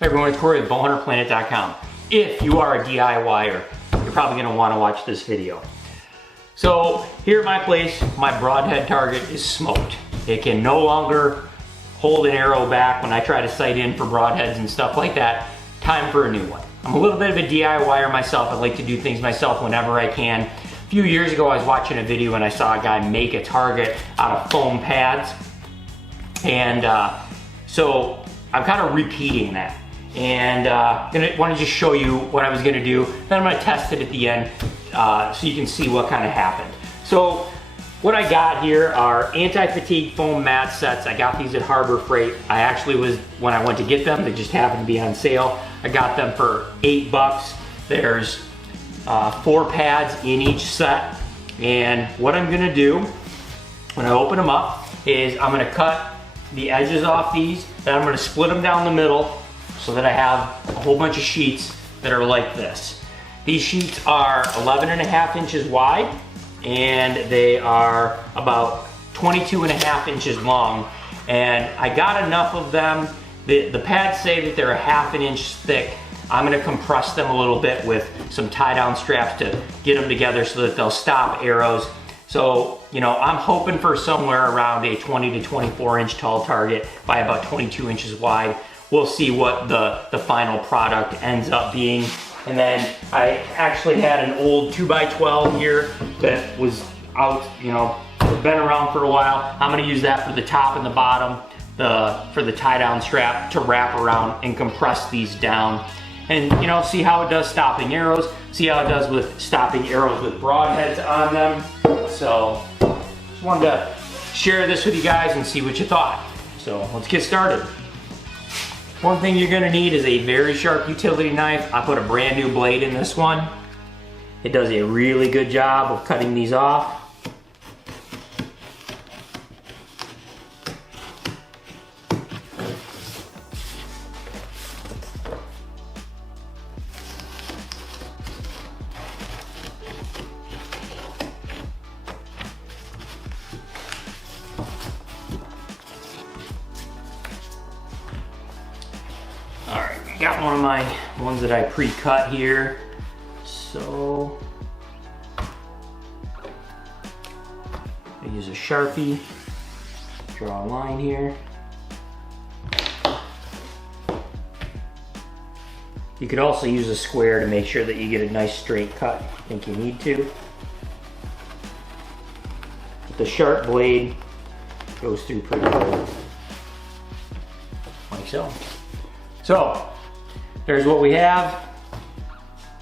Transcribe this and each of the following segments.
Hey everyone, it's Cori at BowHunterPlanet.com. If you are a DIYer, you're probably going to want to watch this video. So here at my place, my broadhead target is smoked. It can no longer hold an arrow back when I try to sight in for broadheads and stuff like that. Time for a new one. I'm a little bit of a DIYer myself. I like to do things myself whenever I can. A few years ago I was watching a video and I saw a guy make a target out of foam pads. And so I'm kind of repeating that. And I want to just show you what I was going to do. Then I'm going to test it at the end so you can see what kind of happened. So what I got here are anti-fatigue foam mat sets. I got these at Harbor Freight. I actually was, when I went to get them, they just happened to be on sale. I got them for $8. There's 4 pads in each set. And what I'm going to do when I open them up is I'm going to cut the edges off these. Then I'm going to split them down the middle, so that I have a whole bunch of sheets that are like this. These sheets are 11.5 inches wide and they are about 22.5 inches long. And I got enough of them. The pads say that they're a ½ an inch thick. I'm gonna compress them a little bit with some tie down straps to get them together so that they'll stop arrows. So, you know, I'm hoping for somewhere around a 20 to 24 inch tall target by about 22 inches wide. We'll see what the final product ends up being. And then I actually had an old 2x12 here that was out, you know, been around for a while. I'm gonna use that for the top and the bottom, for the tie down strap to wrap around and compress these down. And, you know, see how it does stopping arrows, see how it does with stopping arrows with broadheads on them. So, just wanted to share this with you guys and see what you thought. So, let's get started. One thing you're gonna need is a very sharp utility knife. I put a brand new blade in this one. It does a really good job of cutting these off. Alright, I got one of my ones that I pre-cut here. So I use a Sharpie, draw a line here. You could also use a square to make sure that you get a nice straight cut if you think you need to. But the sharp blade goes through pretty good, like so. So, there's what we have.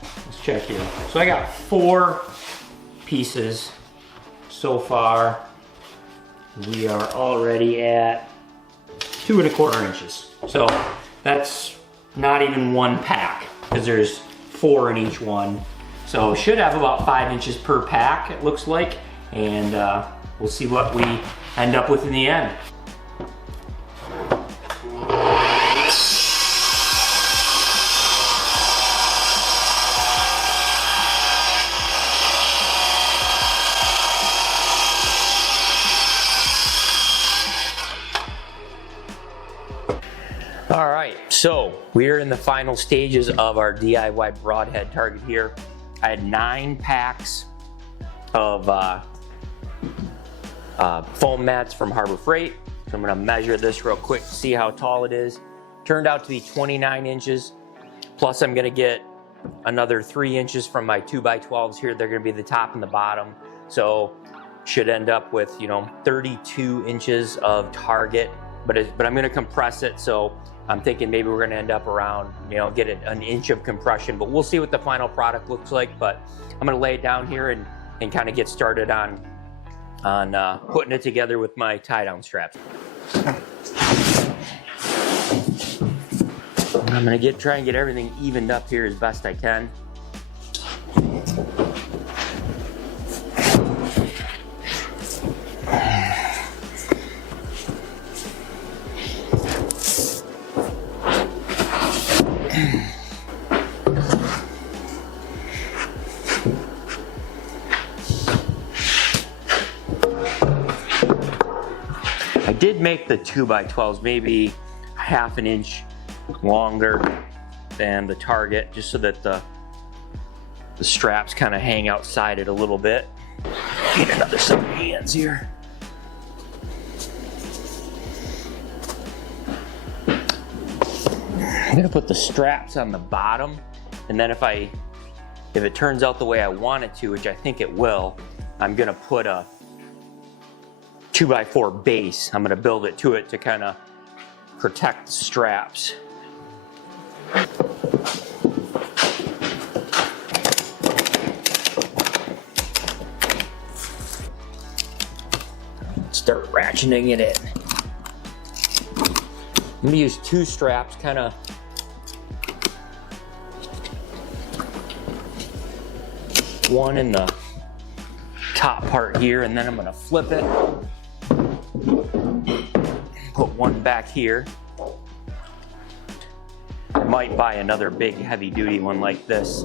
Let's check here. So I got 4 pieces so far. We are already at 2¼ inches. So that's not even one pack, because there's 4 in each one. So should have about 5 inches per pack, it looks like. And we'll see what we end up with in the end. All right, so we're in the final stages of our DIY broadhead target here. I had 9 packs of foam mats from Harbor Freight. So I'm gonna measure this real quick to see how tall it is. Turned out to be 29 inches. Plus I'm gonna get another 3 inches from my 2x12s here. They're gonna be the top and the bottom. So should end up with, you know, 32 inches of target, but I'm gonna compress it. So I'm thinking maybe we're gonna end up around, you know, get an inch of compression, but we'll see what the final product looks like. But I'm gonna lay it down here and kind of get started on putting it together with my tie down straps. I'm gonna try and get everything evened up here as best I can. I did make the 2x12s maybe ½ an inch longer than the target, just so that the straps kind of hang outside it a little bit. Get another set of hands here. I'm gonna put the straps on the bottom, and then if it turns out the way I want it to, which I think it will, I'm gonna put a 2x4 base. I'm gonna build it to it to kind of protect the straps. Start ratcheting it in. I'm gonna use 2 straps, kind of one in the top part here, and then I'm gonna flip it, put one back here. I might buy another big heavy duty one like this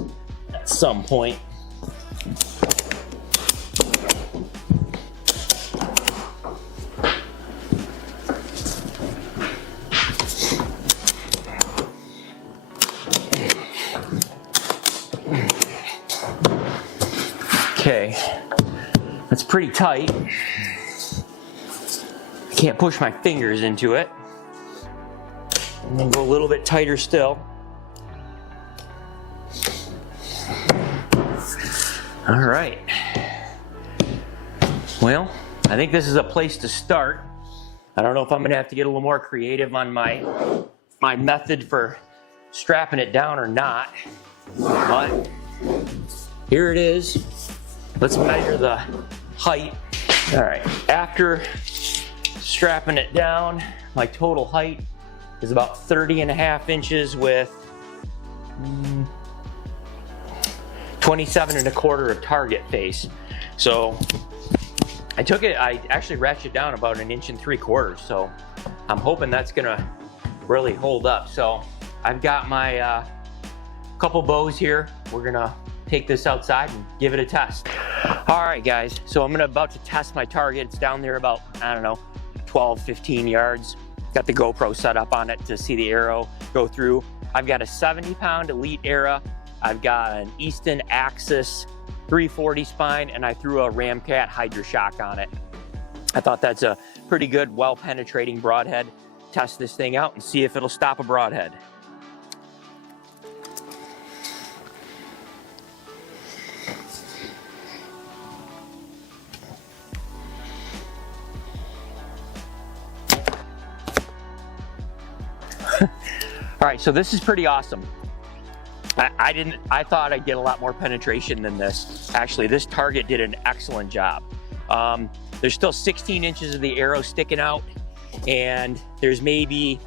at some point. Okay, that's pretty tight. I can't push my fingers into it. I'm gonna go a little bit tighter still. All right. Well, I think this is a place to start. I don't know if I'm gonna have to get a little more creative on my method for strapping it down or not, but here it is. Let's measure the height. All right, after strapping it down, my total height is about 30.5 inches with 27.25 of target face. So I actually ratcheted it down about 1.75 inches. So I'm hoping that's gonna really hold up. So I've got my couple bows here. We're gonna take this outside and give it a test. All right, guys, so I'm about to test my target. It's down there about, I don't know, 12, 15 yards. Got the GoPro set up on it to see the arrow go through. I've got a 70-pound Elite Era. I've got an Easton Axis 340 spine, and I threw a Ramcat Hydra Shock on it. I thought that's a pretty good, well-penetrating broadhead. Test this thing out and see if it'll stop a broadhead. All right, so this is pretty awesome. I thought I'd get a lot more penetration than this. Actually, this target did an excellent job. There's still 16 inches of the arrow sticking out, and there's maybe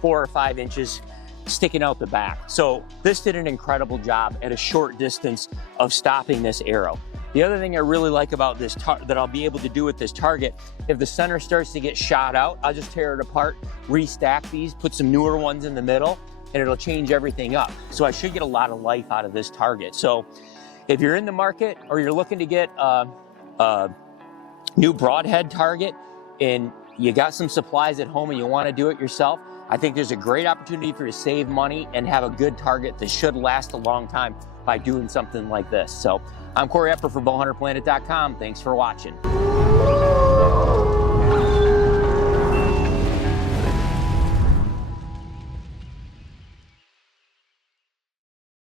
4 or 5 inches sticking out the back. So this did an incredible job at a short distance of stopping this arrow. The other thing I really like about this that I'll be able to do with this target, if the center starts to get shot out, I'll just tear it apart, restack these, put some newer ones in the middle, and it'll change everything up. So I should get a lot of life out of this target. So if you're in the market or you're looking to get a new broadhead target and you got some supplies at home and you want to do it yourself, I think there's a great opportunity for you to save money and have a good target that should last a long time by doing something like this. So I'm Cori for BowHunterPlanet.com. Thanks for watching.